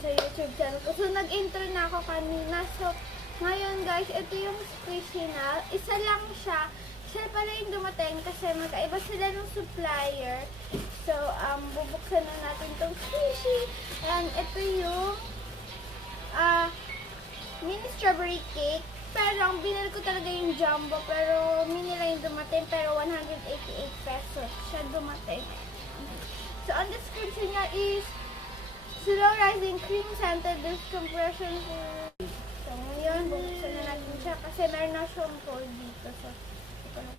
sa YouTube channel ko. So, nag-intro na ako kanina. So, ngayon guys, ito yung squishy na. Isa lang siya. Siya pala yung dumating kasi magkaiba sila ng supplier. So, bubuksan na natin itong squishy. And ito yung mini strawberry cake. Pero ang binili ko talaga yung jumbo. Pero mini lang yung dumating. Pero 188 pesos siya dumating. So, on the description niya is slow rising cream scented decompression. So, ngayon, bubuksan na natin siya kasi meron na siyang fold dito. So, ito na.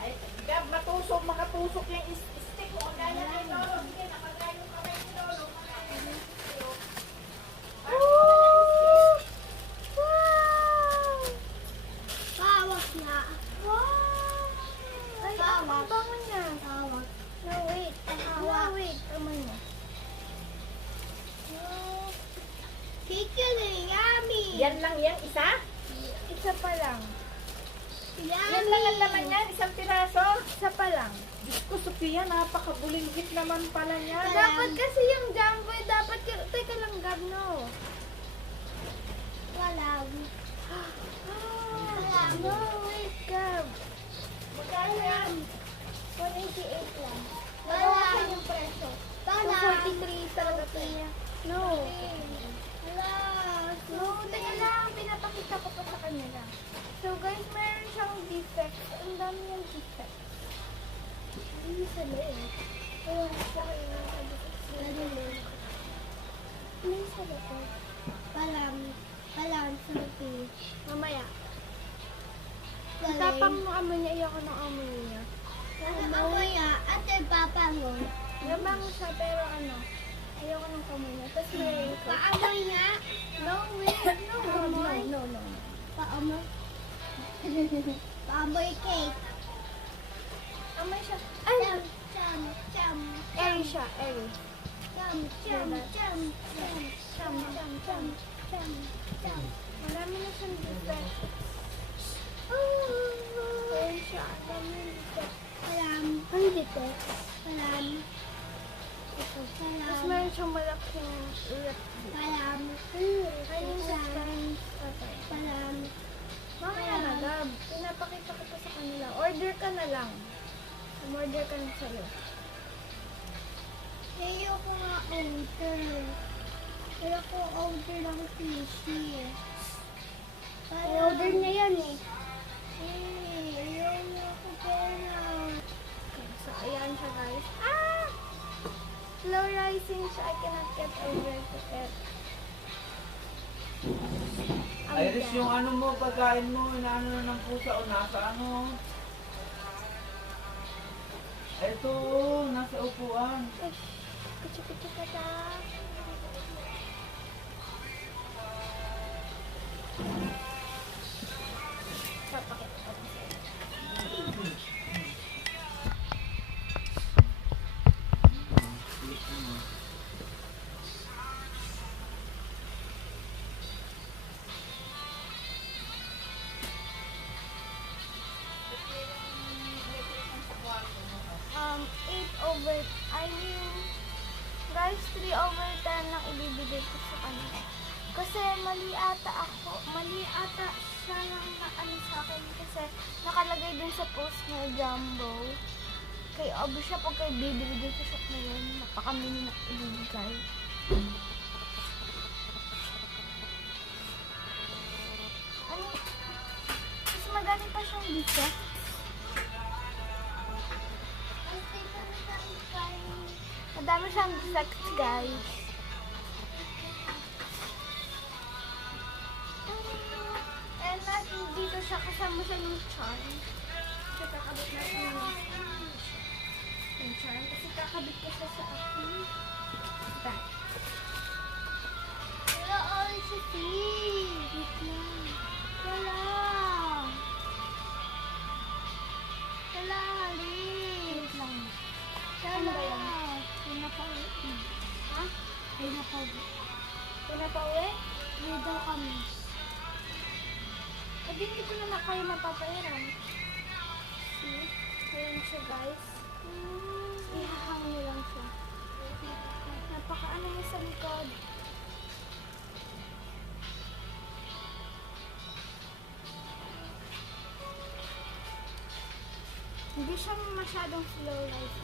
Ay, Gab, makatusok yung stick mo. Kaya na ito. Sige, nakagaya yung kamay ni Lolo. Wow! Hawak na. Wow! Ay, ang bango niya. Hawak. No, wait. Hawak. No, wait. Kamay mo. Cake yun eh. Yummy! Yan lang yan, isa? Isa pa lang. Yummy! Yan lang ang laman yan, isang piraso. Isa pa lang. Diyos ko, Sophia, napakabulinggit naman pala niya. Dapat kasi yung jumbo, dapat, teka lang, Gab, no. Walang. No, wait, Gab. Magkano yan? 188 lang. Walang yung presyo. 243 talaga ito niya. No. No, teka lang, pinapakita ko pa sa kanila. So guys, meron siyang defect. Ang dami yung defect. Hindi sa leeg. Ayan, sa leeg. Hindi sa leeg. Palang sa leeg. Mamaya. Tapang mo amoy niya, iyak ko ng amoy niya. Mamaya, ate papa mo. Labang siya, pero ano, ayoko ng kamoy niya. Tapos meron ko. Paamoy nga. No, wait. No, Amoy? no, no. Paamoy. Paamoy cake. Amoy siya. Ay, Cham, cham, airy siya, airy. cham, cham, cham, cham, cham, cham, cham, cham, cham. Marami na siyang defect. Ayun siya, ang dami yung defect. Palam, Ay, defect. palam, Tapos palam, meron siyang malaking lip. palam, Ayun siya, okay. palam. Mamaya na, Gab. Pinapakita ko pa sa kanila. Order ka na lang. Order ka na sa'yo. Ayoko nga order. Ayoko order ng fishy. I-order niya yan eh. Ayoko pera. So, ayan siya guys. Ah! Slow rising siya. I cannot get over it. Iris, yung ano mo, pagkain mo, inaano na ng pusa o nasa ano? Eto, nasa upuan. Kuchi-kuchi ka ta. Papakita ko pa sa'yo. Um, 3/10 lang ibibigay ko sa kanila. Kasi mali ata siya lang na ano sa akin kasi nakalagay din sa post niya jumbo. Kay obvious siya pag kayo bibili din sa shop na yun, napakamini na ibibigay. Ano? Mas madami pa siyang defect. Madami siyang defects, guys. And dito siya kasama siya ng charm. So, kakabit natin yung charm. Kasi kakabit ko siya sa akin. Back. Wala all si Steve. Wait lang. Wala. Wala, Liz. Wait lang. Ano ba yan? Pinapauwi. Ha? Pinapauwi. Pinapauwi? Hindi daw kami. Hindi ko na kayo mapapairan. See? Ayan siya, guys. Ihahang niyo lang siya. Napaka ano siya masyadong slow life.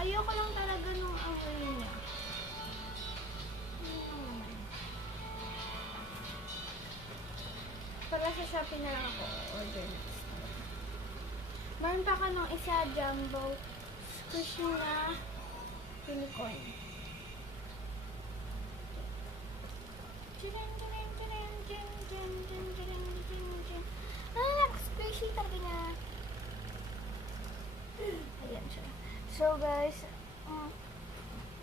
Ayoko lang talaga nung amoy niya. Yun lang naman. Para sa Shopee na lang ako order next. Meron pa ka nung isa jumbo squishy na unicorn. Ah, squishy talaga niya. Ayan siya. So guys,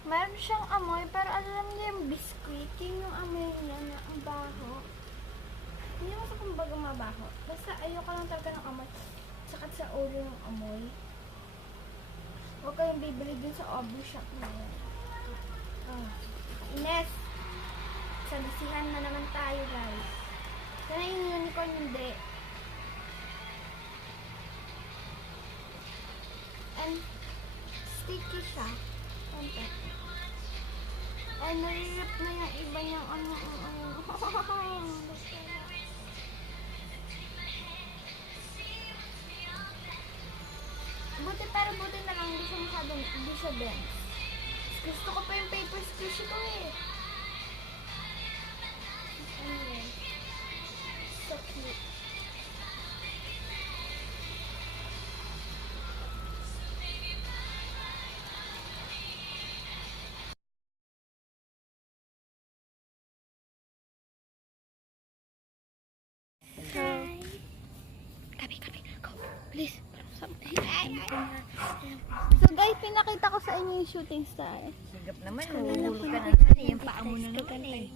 meron siyang amoy, pero alam niyo yung biscuit, yun yung amoy niya na ang baho. Hindi mo sa kumbaga mabaho. Basta ayoko lang talaga ng amoy. Sakat sa ulo ng amoy. Huwag kayong bibili dun sa Obi Shop na yun. Ines! Sabisihan na naman tayo guys. Sana yung unicorn hindi. And sticky siya. Konti. And naririp na yung iba niyang ano. Buti na lang, hindi siya masyadong, hindi siya dense. Gusto ko pa yung paper squishy ko eh. Anyway. So cute. Hi. Kabi, go. Please. So guys, pinakita ko sa inyo yung shooting star. Sigap naman, huhulog ka na naman. Yung paa mo na naman eh.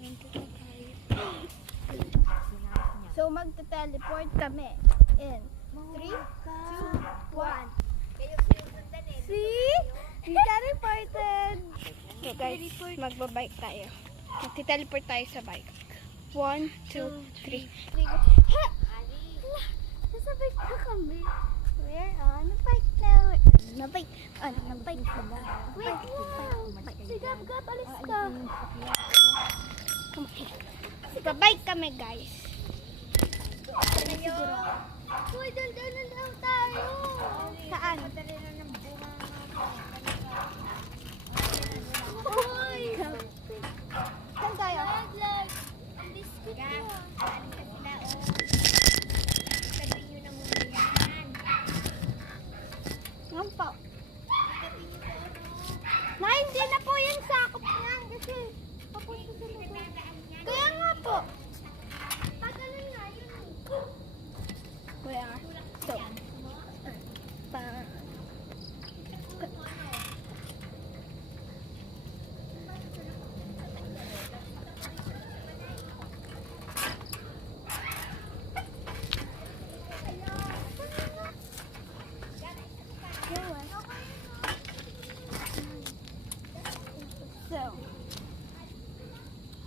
So magte-teleport kami in 3, 2, 1. See? We teleported! So guys, magbabike tayo. Magte-teleport tayo sa bike. 1, 2, 3. Ha! Nasa bike na kami. We're on a bike now. On a bike na. Wait lang. Sigap, alis ka. Magbabike kami guys. Siguro. Uy, doon na daw tayo. Saan? Uy! Saan tayo? Ang biscuit ko. Ngayon po. Hindi na po yung sakop niyan kasi papunta sa lugar. Kaya nga po. Pagalan na yun. Kaya nga. So,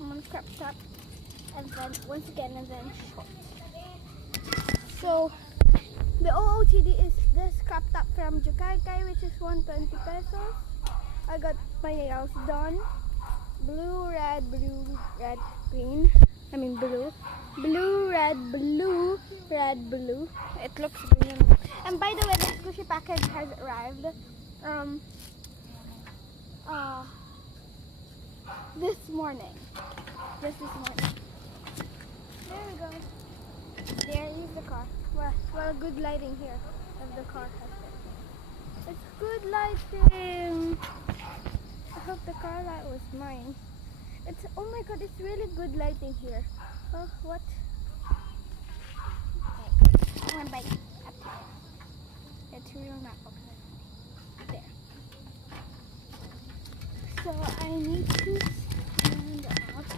I'm gonna crop top and then once again and then short. So the OOTD is this crop top from Jukai which is 120 pesos. I got my nails done. Blue, red, green. I mean blue. Blue, red, blue, red, blue. It looks green. And by the way, the squishy package has arrived. This morning. This morning. There we go. There is the car. Well, good lighting here. If the car has it. It's good lighting. I hope the car light was mine. It's, oh my god, it's really good lighting here. Oh, what? Okay. One bike up there. It's real not okay. There. So I need to stand up.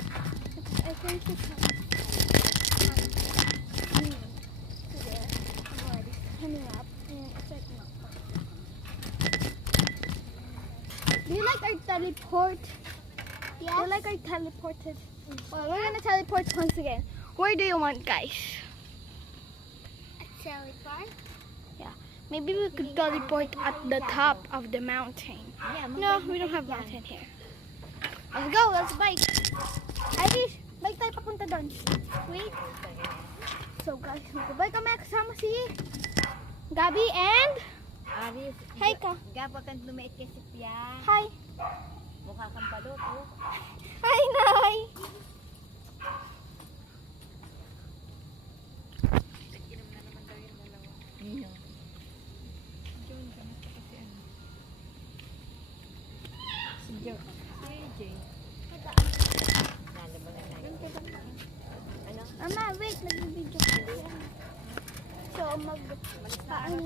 I think it's there. I'm already standing up and it's like not perfect. Do you like our teleport? Yes. Do you like our teleported? Well, we're gonna teleport once again. Where do you want, guys? A teleport? Yeah. Maybe we could teleport at the top of the mountain. Yeah, No, we don't have mountain here. Let's go, let's bike. Irish, bike tayo papunta doon. Wait. So guys, magbabike kami kasama si Gabi and Aris, Hi ka. gapa kang lumait kay si Pia. Hi. Mukha kang balot, oh. Hi, Nay. Nino. Si Jo. Si Jay. Lalo mo na lang. Ano? Mama, wait. Nag-video ko. So, paano?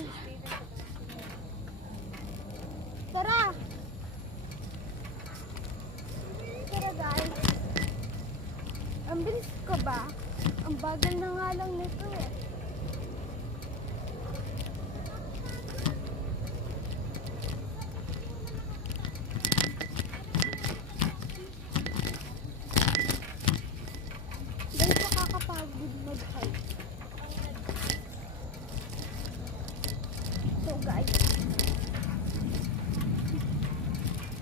Tara. Tara, guys. Ang bilis ko ba? Ang bagal na nga lang nito eh. Dahil nakakapagod mag-hike. So guys.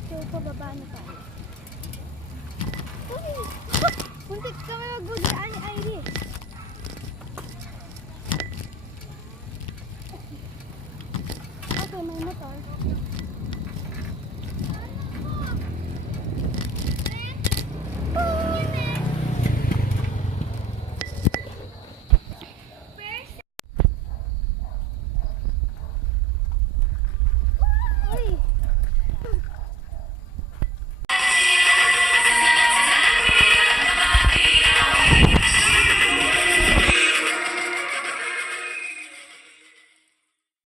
So pababa na tayo. Uy! Muntik kami magbudaan ni Iris.